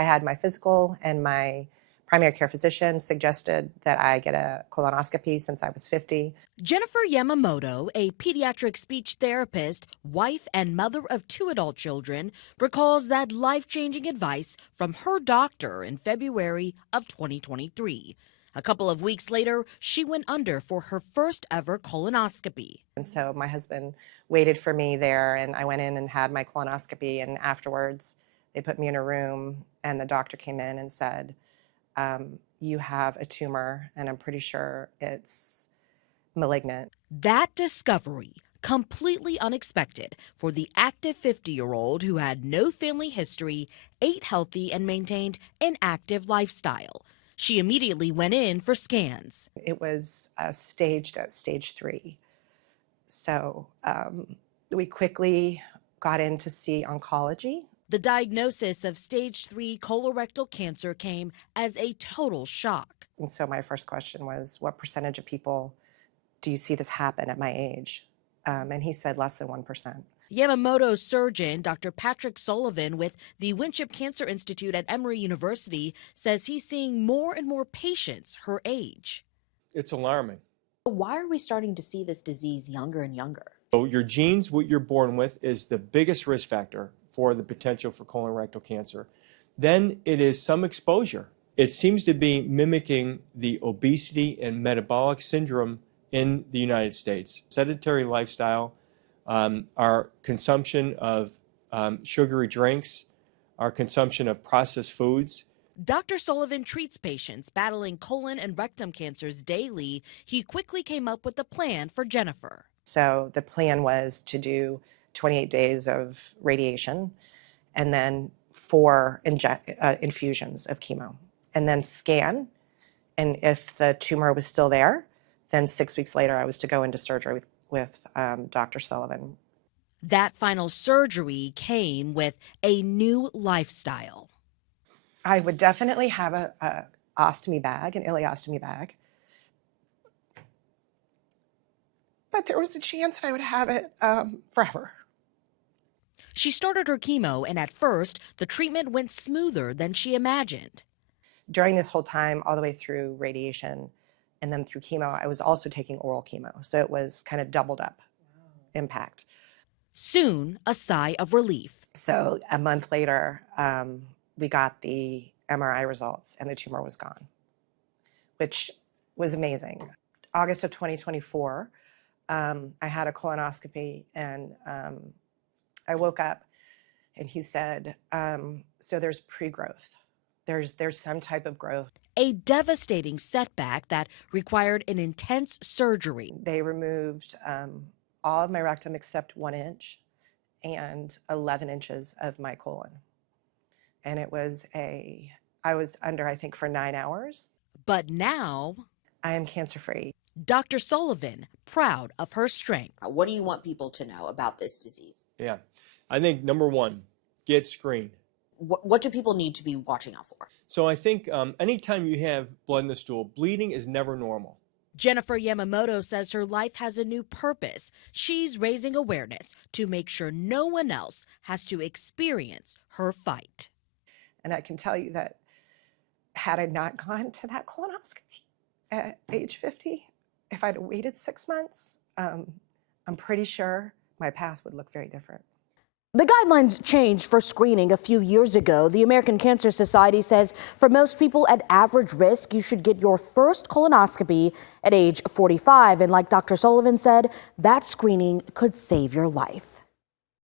I had my physical, and my primary care physician suggested that I get a colonoscopy since I was 50. Jennifer Yamamoto, a pediatric speech therapist, wife, and mother of 2 adult children, recalls that life-changing advice from her doctor in February of 2023. A couple of weeks later, she went under for her first ever colonoscopy. And so my husband waited for me there, and I went in and had my colonoscopy, and afterwards they put me in a room, and the doctor came in and said, you have a tumor, and I'm pretty sure it's malignant. That discovery, completely unexpected for the active 50-year-old who had no family history, ate healthy, and maintained an active lifestyle. She immediately went in for scans. It was staged at stage 3. So we quickly got in to see oncology. The diagnosis of stage 3 colorectal cancer came as a total shock. And so my first question was, what percentage of people do you see this happen at my age? And he said less than 1%. Yamamoto's surgeon, Dr. Patrick Sullivan with the Winship Cancer Institute at Emory University, says he's seeing more and more patients her age. It's alarming. Why are we starting to see this disease younger and younger? So your genes, what you're born with, is the biggest risk factor for the potential for colorectal cancer. Then it is some exposure. It seems to be mimicking the obesity and metabolic syndrome in the United States. Sedentary lifestyle, our consumption of sugary drinks, our consumption of processed foods. Dr. Sullivan treats patients battling colon and rectum cancers daily. He quickly came up with a plan for Jennifer. So the plan was to do 28 days of radiation and then 4 infusions of chemo, and then scan. And if the tumor was still there, then 6 weeks later I was to go into surgery with Dr. Sullivan. That final surgery came with a new lifestyle. I would definitely have a ostomy bag, an ileostomy bag. But there was a chance that I would have it forever. She started her chemo, and at first, the treatment went smoother than she imagined. During this whole time, all the way through radiation and then through chemo, I was also taking oral chemo. So it was kind of doubled up impact. Soon, a sigh of relief. So a month later, we got the MRI results, and the tumor was gone, which was amazing. August of 2024, I had a colonoscopy, and I woke up, and he said, so there's pre-growth. There's some type of growth. A devastating setback that required an intense surgery. They removed all of my rectum except 1 inch and 11 inches of my colon. And it was I was under, I think, for 9 hours. But now, I am cancer-free. Dr. Sullivan, proud of her strength. What do you want people to know about this disease? Yeah, I think number 1, get screened. What do people need to be watching out for? So I think anytime you have blood in the stool, bleeding is never normal. Jennifer Yamamoto says her life has a new purpose. She's raising awareness to make sure no one else has to experience her fight. And I can tell you that had I not gone to that colonoscopy at age 50, if I'd waited 6 months, I'm pretty sure my path would look very different. The guidelines changed for screening a few years ago. The American Cancer Society says for most people at average risk, you should get your first colonoscopy at age 45. And like Dr. Sullivan said, that screening could save your life.